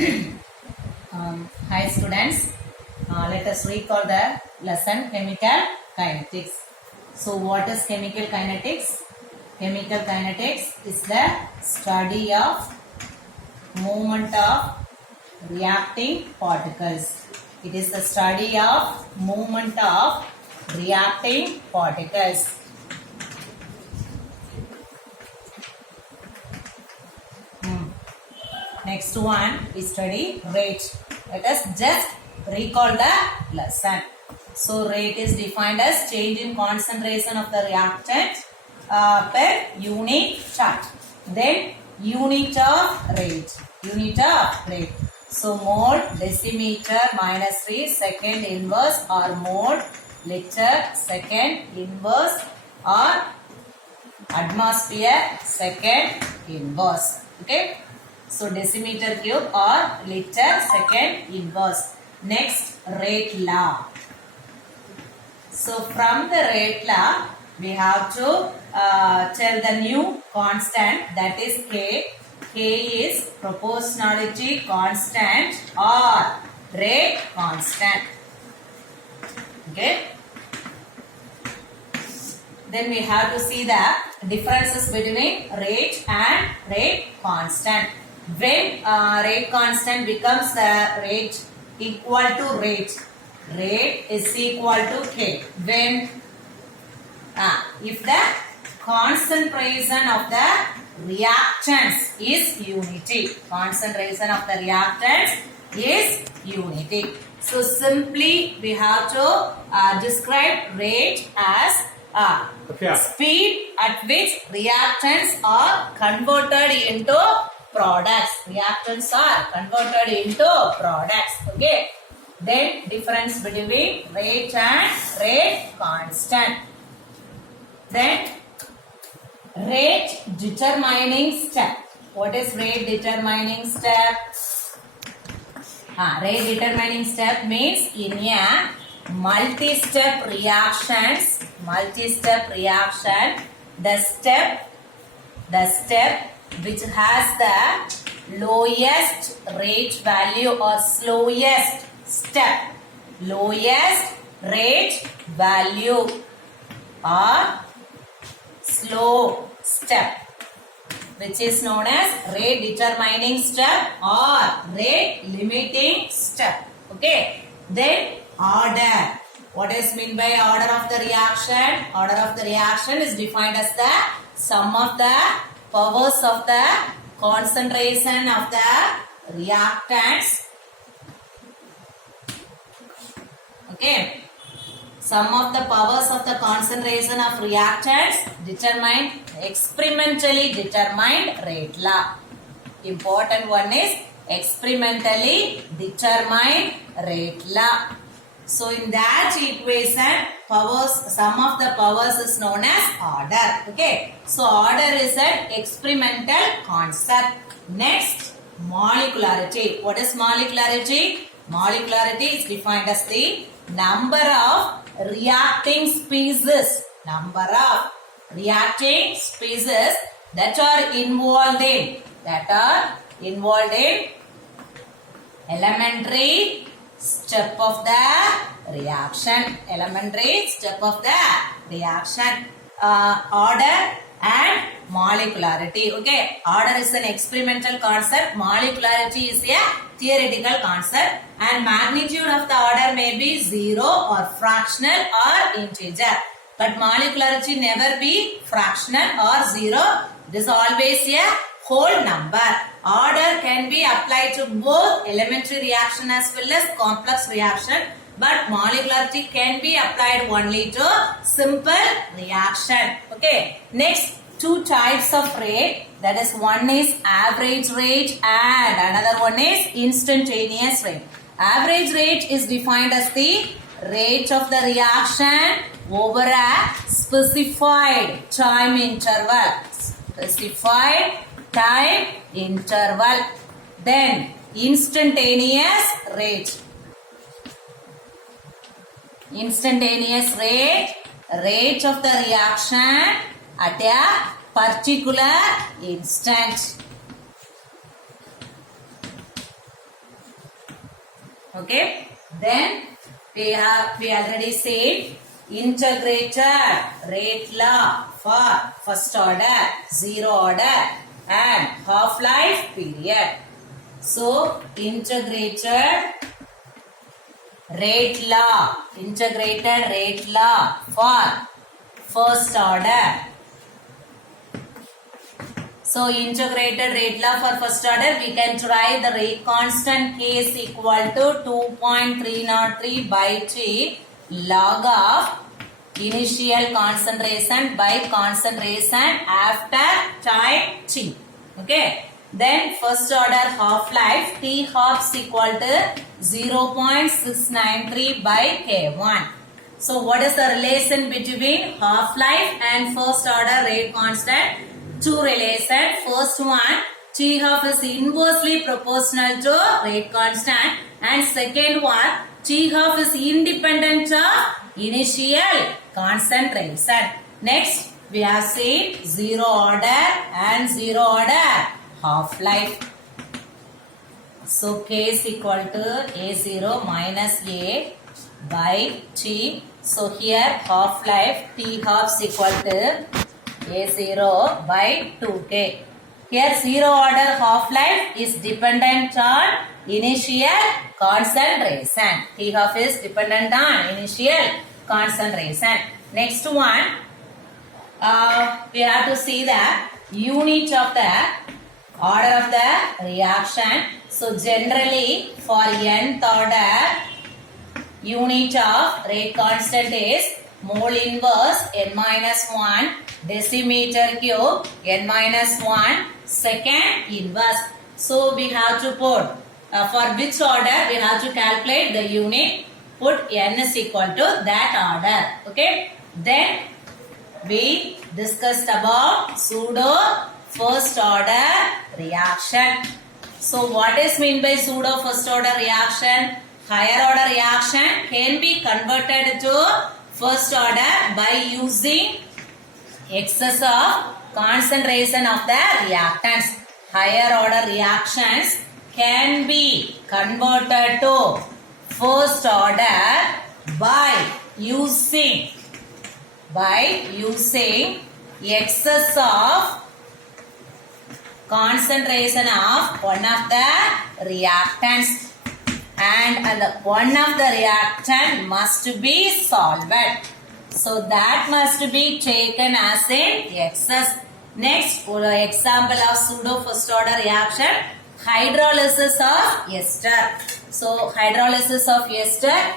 Hi students, let us recall the lesson chemical kinetics. So what is chemical kinetics? Chemical kinetics is the study of movement of reacting particles. It is the study of movement of reacting particles. Next one we study rate. Let us just recall the lesson. So rate is defined as change in concentration of the reactant per unit charge. Then unit of rate. Unit of rate. So mole, decimeter, minus 3, second inverse, or mole, liter, second inverse, or atmosphere, second inverse. Okay. So decimeter cube or liter, second inverse. Next, rate law. So from the rate law, we have to tell the new constant, that is K. K is proportionality constant or rate constant. Okay. Then we have to see the differences between rate and rate constant. When rate constant becomes the rate equal to rate is equal to K. When if the concentration of the reactants is unity. Concentration of the reactants is unity. So simply we have to describe rate as speed at which reactants are converted into products. Reactants are converted into products. Okay. Then difference between rate and rate constant. Then rate determining step. What is rate determining step? Rate determining step means in a multi-step reaction, the step which has the lowest rate value or slowest step, lowest rate value or slow step, which is known as rate determining step or rate limiting step. Okay. Then order. What is meant by order of the reaction? Order of the reaction is defined as the sum of the powers of the concentration of the reactants. Okay. Sum of the powers of the concentration of reactants experimentally determined rate law. Important one is experimentally determined rate law. So in that equation, sum of the powers is known as order. Okay. So order is an experimental concept. Next, molecularity. What is molecularity? Molecularity is defined as the number of reacting species. Number of reacting species that are involved in elementary step of the reaction. Elementary step of the reaction. Order and molecularity. Okay. Order is an experimental concept. Molecularity is a theoretical concept. And magnitude of the order may be 0 or fractional or integer. But molecularity never be fractional or 0. It is always a whole number. Order can be applied to both elementary reaction as well as complex reaction. But molecularity can be applied only to simple reaction. Okay. Next, two types of rate. That is, one is average rate and another one is instantaneous rate. Average rate is defined as the rate of the reaction over a specified time interval. Specified time interval. Then instantaneous rate. Instantaneous rate, rate of the reaction at a particular instant. Okay. Then we already said integrated rate law for first order, zero order and half-life period. So integrated rate law for first order. So integrated rate law for first order, we can try the rate constant K is equal to 2.303 by T log of initial concentration by concentration after time T. Okay. Then first order half-life T half is equal to 0.693 by K1. So what is the relation between half-life and first order rate constant? Two relation. First one, T half is inversely proportional to rate constant, and second one, T half is independent of initial concentration. Next, we have seen zero order and zero order half-life. So K is equal to A0 minus A by T. So here half-life T half is equal to A0 by 2K. Here zero order half-life is dependent on initial concentration. T half is dependent on initial concentration. Next one, we have to see the unit of the order of the reaction. So generally for nth order, unit of rate constant is mole inverse n minus 1 decimeter cube n minus 1 second inverse. So we have to put for which order we have to calculate the unit, put n is equal to that order. Okay. Then we discussed about pseudo first order reaction. So what is meant by pseudo first order reaction? Higher order reaction can be converted to first order by using excess of concentration of the reactants. Higher order reactions can be converted to first order by using excess of concentration of one of the reactants, and one of the reactant must be solvent. So that must be taken as an excess. Next, for example of pseudo first order reaction, hydrolysis of ester. So hydrolysis of ester,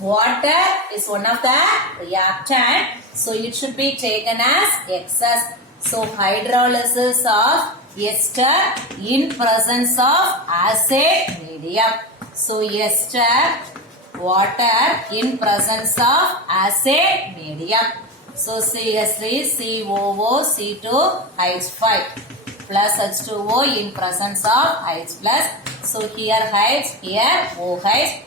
water is one of the reactant, so it should be taken as excess. So hydrolysis of ester in presence of acid medium. So ester, water in presence of acid medium. So CH3, COO, C2H5 plus H2O in presence of H plus. So here H, here OH.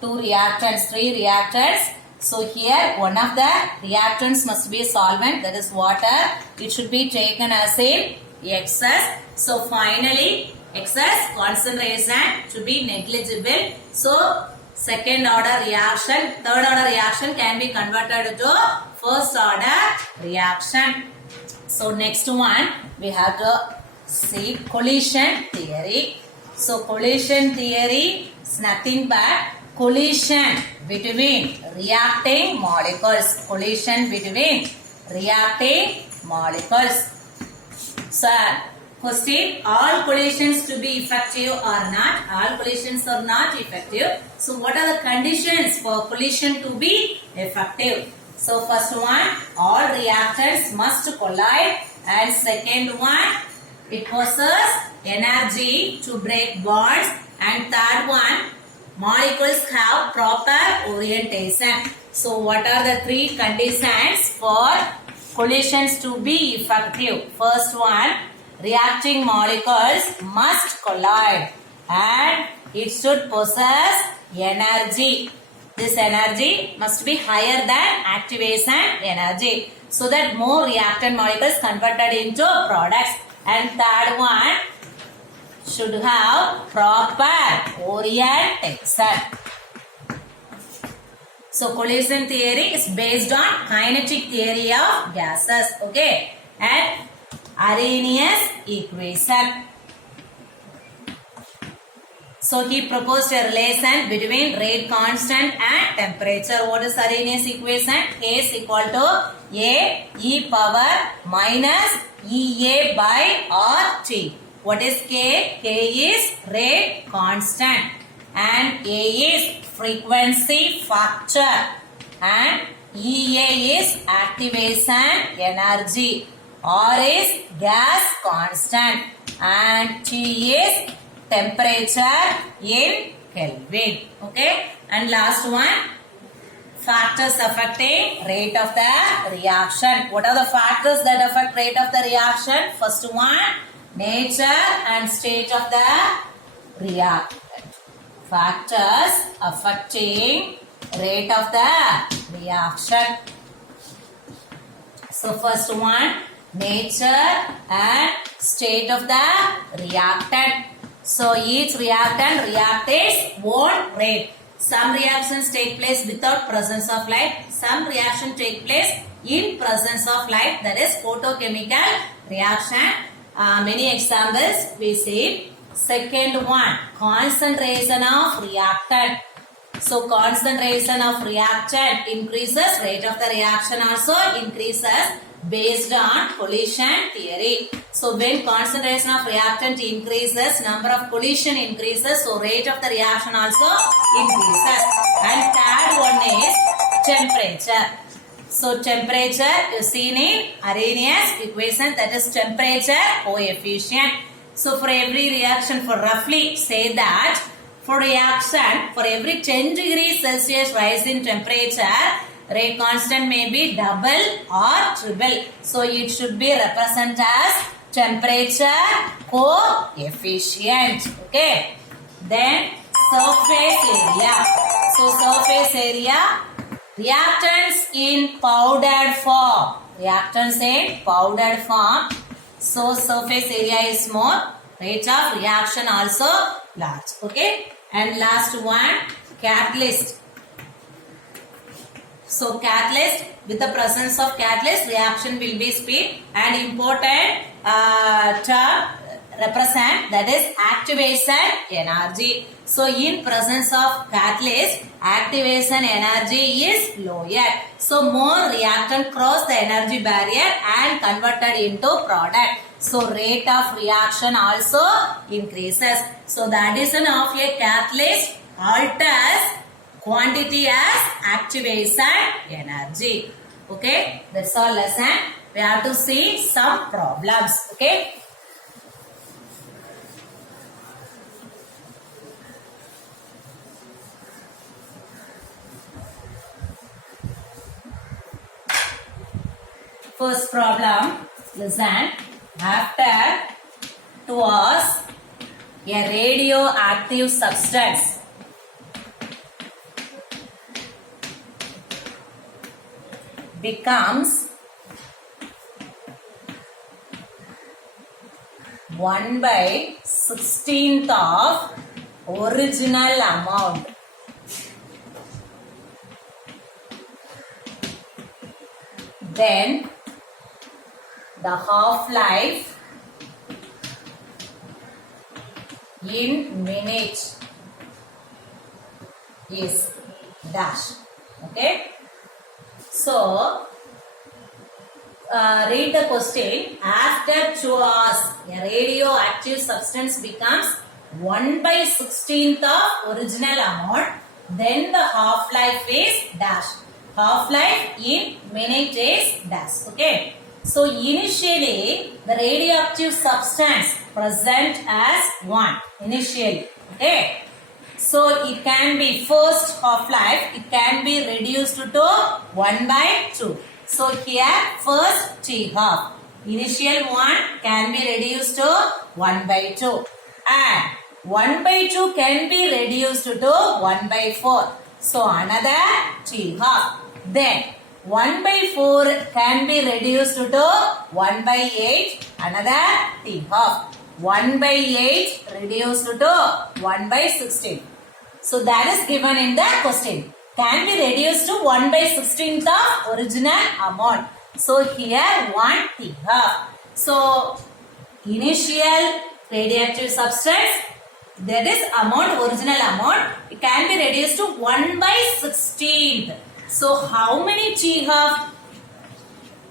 Two reactants, three reactants. So here one of the reactants must be solvent, that is water. It should be taken as in excess. So finally excess concentration to be negligible. So second order reaction, third order reaction can be converted to first order reaction. So next one we have to see collision theory. So collision theory is nothing but collision between reacting molecules. Collision between reacting molecules. So question, all collisions to be effective or not? All collisions are not effective. So what are the conditions for collision to be effective? So first one, all reactants must collide, and second one, it possesses energy to break bonds, and third one, molecules have proper orientation. So what are the three conditions for collisions to be effective? First one, reacting molecules must collide and it should possess energy. This energy must be higher than activation energy, so that more reactant molecules converted into products. And third one, should have proper orientation. So collision theory is based on kinetic theory of gases. Okay, and Arrhenius equation. So he proposed a relation between rate constant and temperature. What is Arrhenius equation? K is equal to A e power minus EA by RT. What is K? K is rate constant and A is frequency factor and EA is activation energy. R is gas constant and T is temperature in Kelvin. Okay, and last one, factors affecting rate of the reaction. What are the factors that affect rate of the reaction? First one, nature and state of the reactant. Factors affecting rate of the reaction. So first one, nature and state of the reactant. So each reactant reacts its own rate. Some reactions take place without presence of light. Some reaction take place in presence of light. That is photochemical reaction. Many examples we see. Second one, concentration of reactant. So concentration of reactant increases, rate of the reaction also increases based on collision theory. So when concentration of reactant increases, number of collision increases, so rate of the reaction also increases. And third one is temperature. So temperature is seen in Arrhenius equation, that is temperature coefficient. So for every reaction, for roughly say that for reaction, for every 10 degrees Celsius rise in temperature, rate constant may be double or triple. So it should be represented as temperature coefficient. Okay. Then surface area. So surface area, reactants in powdered form. Reactants in powdered form. So surface area is small. Rate of reaction also large. Okay. And last one, catalyst. So catalyst, with the presence of catalyst, reaction will be speed, and important term represent, that is activation energy. So in presence of catalyst, activation energy is lower. So more reactant cross the energy barrier and converted into product. So rate of reaction also increases. So the addition of a catalyst alters quantity as activation energy. Okay, that's all lesson. We have to see some problems. Okay. First problem, listen. After towards a radioactive substance becomes 1/16th of original amount. Then the half-life in minutes is dash. Okay. So, read the question. After 2 hours, a radioactive substance becomes 1/16th of original amount. Then the half-life is dash. Half-life in minute is dash. Okay. So, initially, the radioactive substance present as 1. Initially. Okay. So, it can be first half-life, it can be reduced to 1/2. So, here first T half. Initial one can be reduced to 1/2. And 1/2 can be reduced to 1/4. So, another T half. Then, 1/4 can be reduced to 1/8. Another T half. 1 by 8 reduced to 1 by 16. So that is given in the question. Can be reduced to 1 by 16th of original amount. So here 1 T-half. So initial radioactive substance, that is amount, original amount, it can be reduced to 1 by 16th. So how many T-half?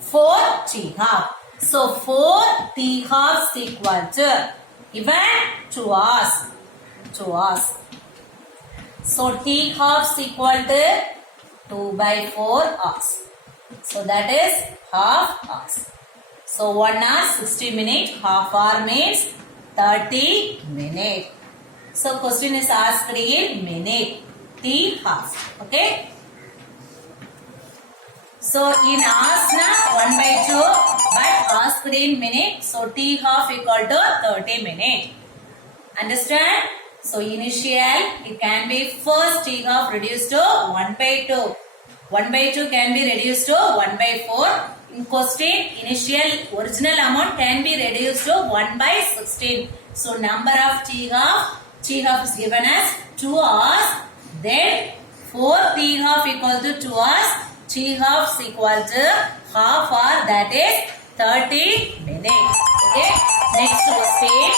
4 T-half. So 4 T-halves equal to, given to us. So T-halves equal to 2 by 4 hours. So that is half hours. So 1 hour 60 minutes, half hour means 30 minutes. So question is asked in minute, T-half. Okay. So in hours na 1 by 2, but asked in minute. So T-half equal to 30 minutes. Understand? So initial, it can be first T-half reduced to 1 by 2. 1 by 2 can be reduced to 1 by 4. In question, initial original amount can be reduced to 1 by 16. So number of T-half is given as 2 hours. Then 4 T-half equal to 2 hours. T-half is equal to half hour, that is 30 minutes. Okay. Next question.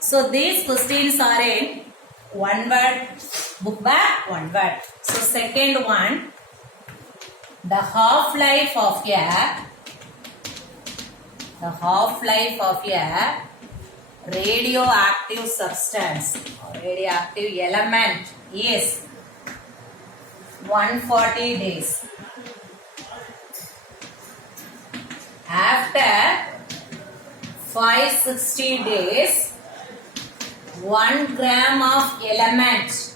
So these questions are in one word, book back, one word. So second one, the half-life of a radioactive substance or radioactive element is 140 days. After 560 days, 1 gram of element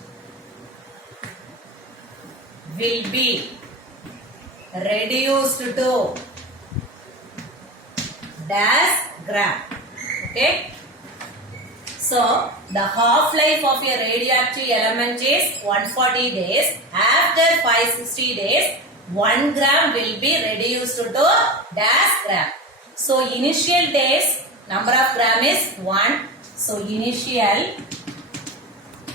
will be reduced to dash gram. Okay. So the half-life of a radioactive element is 140 days. After 560 days, 1 gram will be reduced to dash gram. So initial days, number of gram is 1. So initial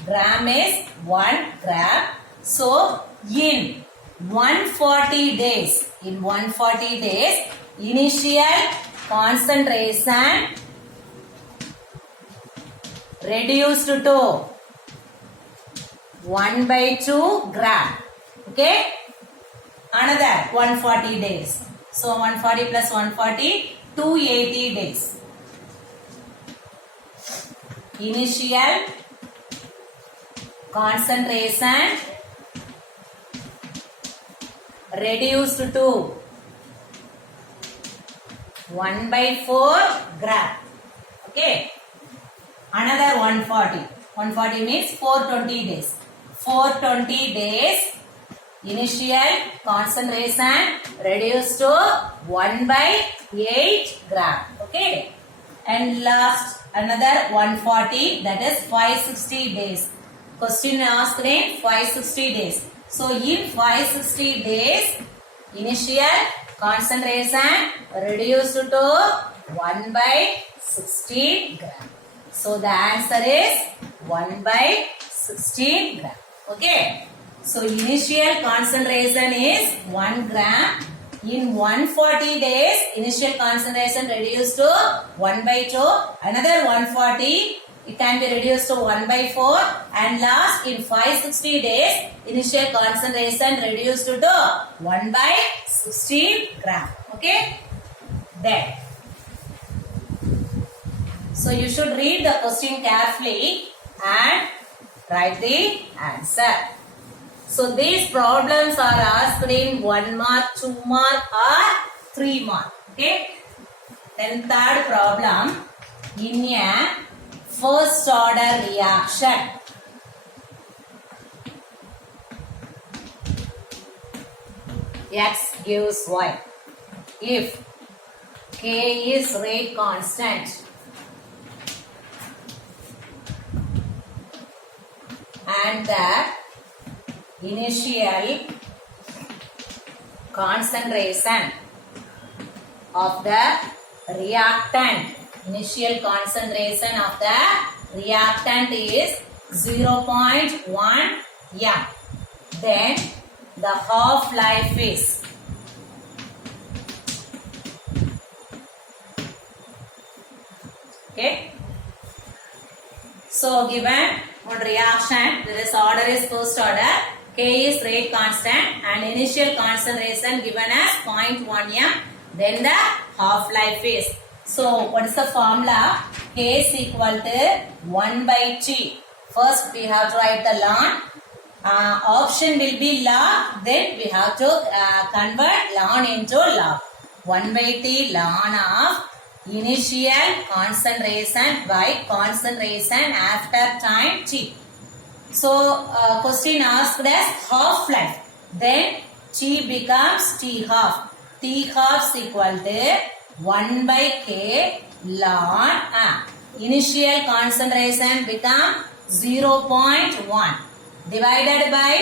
gram is 1 gram. So in 140 days, initial concentration reduced to 1 by 2 gram. Okay. Another 140 days. So 140 plus 140, 280 days. Initial concentration reduced to 1 by 4 gram. Okay. Another 140. 140 means 420 days. 420 days. Initial concentration reduced to 1 by 8 gram. Okay. And last another 140, that is 560 days. Question asked in 560 days. So in 560 days, initial concentration reduced to 1 by 16 gram. So the answer is 1 by 16 gram. Okay. So initial concentration is 1 gram. In 140 days, initial concentration reduced to 1 by 2. Another 140, it can be reduced to 1 by 4. And last, in 560 days, initial concentration reduced to 1 by 16 gram. Okay? Then. So you should read the question carefully and write the answer. So these problems are asked in 1 mark, 2 mark or 3 mark. Okay. Then third problem, in a first order reaction, X gives Y. If K is rate constant and the initial concentration of the reactant. Initial concentration of the reactant is 0.1 m. Then the half-life is okay. So given one reaction, this order is first order. K is rate constant and initial concentration given as 0.1 m. Then the half-life is. So what is the formula? K is equal to 1 by T. First we have to write the ln. Option will be log. Then we have to convert ln into log. 1 by T ln of initial concentration by concentration after time T. So question asked as half-life. Then T becomes T half. T half is equal to 1 by K ln initial concentration become 0.1 divided by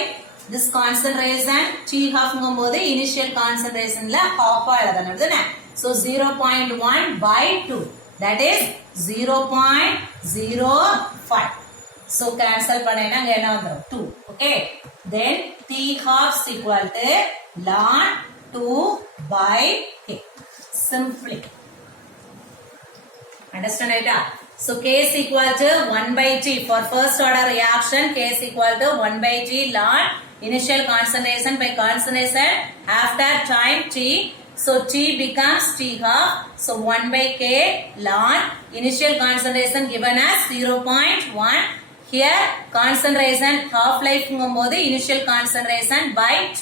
this concentration T half initial concentration la half எழுதணும். So 0.1 by 2, that is 0.05. So cancel பண்ணேனா அங்க என்ன வந்துரும் 2. Okay, then T half is equal to ln 2 by K. Simply understand it? So K is equal to 1 by T for first order reaction. K is equal to 1 by T ln initial concentration by concentration after time T. So T becomes T half. So 1 by K ln initial concentration given as 0.1. Here concentration half-life initial concentration by 2.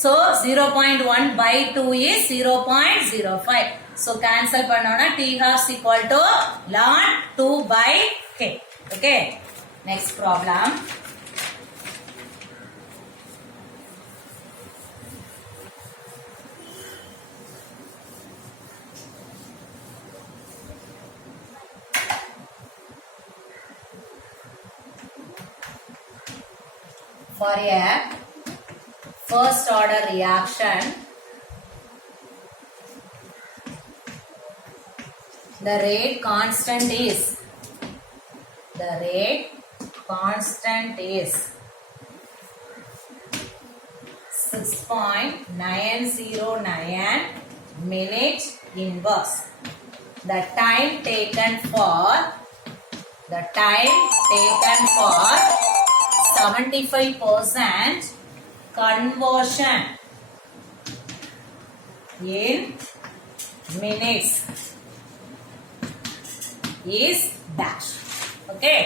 So 0.1 by 2 is 0.05. So cancel பண்ணோம்னா T half is equal to ln 2 by K. Okay. Next problem. For a first order reaction, the rate constant is 6.909 minutes inverse. The time taken for 75% conversion in minutes is dash. Okay.